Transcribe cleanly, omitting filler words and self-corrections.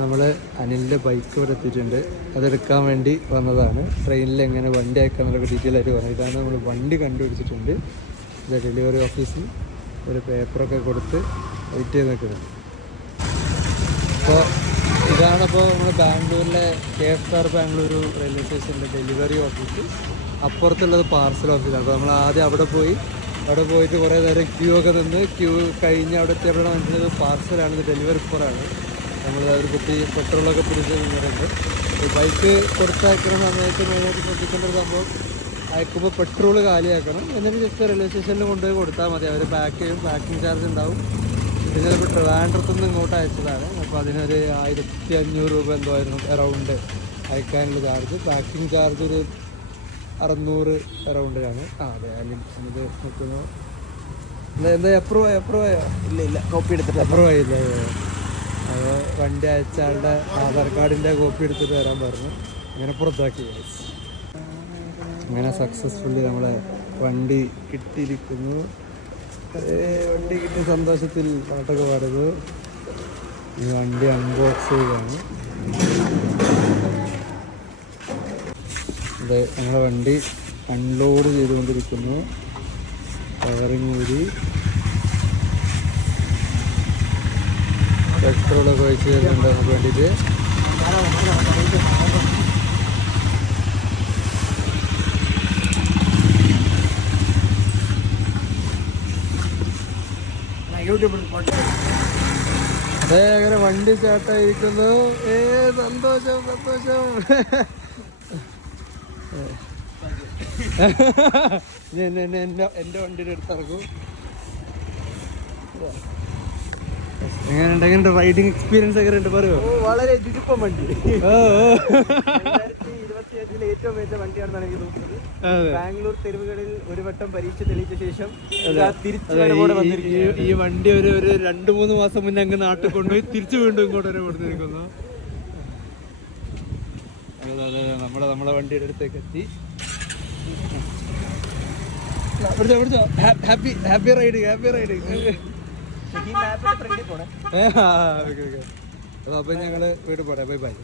നമ്മൾ അനിലിൻ്റെ ബൈക്ക് ഇവിടെ എത്തിയിട്ടുണ്ട്. അതെടുക്കാൻ വേണ്ടി വന്നതാണ്. ട്രെയിനിൽ എങ്ങനെ വണ്ടി അയക്കാമെന്നുള്ള ഡീറ്റെയിൽ ആയിട്ട് പറഞ്ഞു. ഇതാണ് നമ്മൾ വണ്ടി കണ്ടുപിടിച്ചിട്ടുണ്ട്. ഇത് ഡെലിവറി ഓഫീസിൽ ഒരു പേപ്പറൊക്കെ കൊടുത്ത് വെയിറ്റ് ചെയ്ത് നിൽക്കുന്നത്. അപ്പോൾ ഇതാണിപ്പോൾ നമ്മൾ ബാംഗ്ലൂരിലെ KFR ബാംഗ്ലൂരു റെയിൽവേ സ്റ്റേഷനിലെ ഡെലിവറി ഓഫീസ്. അപ്പുറത്തുള്ളത് പാർസൽ ഓഫീസാണ്. അപ്പോൾ നമ്മൾ ആദ്യം അവിടെ പോയിട്ട് കുറേ നേരം ക്യൂ ഒക്കെ നിന്ന് കഴിഞ്ഞ് അവിടെ എത്തിയപ്പോഴാണ് മനസ്സിലത് പാർസലാണ്, ഇത് ഡെലിവറി ഫോറാണ്. നമ്മൾ ഒരു കുട്ടി പെട്രോളൊക്കെ പിടിച്ച് നിന്നിട്ടുണ്ട്. ബൈക്ക് കൊടുത്തയക്കുന്ന സമയത്ത് മെയിനായിട്ട് ശ്രദ്ധിക്കേണ്ട ഒരു സംഭവം, അയക്കുമ്പോൾ പെട്രോൾ കാലിയാക്കണം. എന്നിട്ട് ജസ്റ്റ് റെയിൽവേ സ്റ്റേഷനിൽ കൊണ്ടുപോയി കൊടുത്താൽ മതി. അവർ പാക്കിങ് ചാർജ് ഉണ്ടാവും. പിന്നെ ഇപ്പോൾ ട്രിവാൻഡ്രത്തു നിന്ന് ഇങ്ങോട്ട് അയച്ചതാണ്. അപ്പോൾ അതിനൊരു 1500 രൂപ എന്തോ ആയിരുന്നു അറൗണ്ട് അയക്കാനുള്ള ചാർജ്. പാക്കിങ് ചാർജ് ഒരു 600 അറൗണ്ടിലാണ്. അതെ, അല്ലെങ്കിൽ ഇത് നോക്കുന്നു. എന്താ അപ്രൂവ് ആയോ? ഇല്ല, കോപ്പി എടുത്തിട്ട് അപ്രൂവ് ആയില്ല. അത് വണ്ടി അയച്ച ആളുടെ ആധാർ കാർഡിൻ്റെ കോപ്പി എടുത്തിട്ട് വരാൻ പറഞ്ഞു. അങ്ങനെ പുറത്താക്കി. അങ്ങനെ സക്സസ്ഫുള്ളി നമ്മളെ വണ്ടി കിട്ടിയിരിക്കുന്നു. വണ്ടി കിട്ടിയ സന്തോഷത്തിൽ പാട്ടൊക്കെ പാടുന്നു. ഈ വണ്ടി അൺബോക്സ് ചെയ്താണ്. അതെ, ഞങ്ങളുടെ വണ്ടി അൺലോഡ് ചെയ്തുകൊണ്ടിരിക്കുന്നു. കവറിങ് ഊരി പെട്രോളൊക്കെ ഒഴിച്ച് തരുന്നുണ്ട് നമുക്ക് വേണ്ടിയിട്ട്. അതെ, അങ്ങനെ വണ്ടി സ്റ്റാർട്ടായിരിക്കുന്നു. സന്തോഷം. എൻ്റെ വണ്ടിയുടെ അടുത്തിറക്കും. എങ്ങനെയുണ്ട് റൈഡിങ് എക്സ്പീരിയൻസ്? എങ്ങനെയുണ്ട് പറയോ? വളരെ ചുരുക്കം വണ്ടി. 2027 ഏറ്റവും മികച്ച വണ്ടിയാണെന്നാണ് എനിക്ക് തോന്നുന്നത്. ബാംഗ്ലൂർ തെരുവുകളിൽ ഒരു വട്ടം പരീക്ഷ തെളിയിച്ച ശേഷം ഈ വണ്ടി ഒരു 2-3 മാസം മുന്നേ അങ്ങ് നാട്ടിൽ കൊണ്ടുപോയി തിരിച്ചു വീണ്ടും ഇങ്ങോട്ട് വരെ കൊടുത്തിരിക്കുന്നു. അതെ, നമ്മളെ വണ്ടിയുടെ അടുത്തേക്ക് എത്തി. Happy riding. അപ്പൊ ഞങ്ങള് വീട് പോട്ടെ. ബൈ.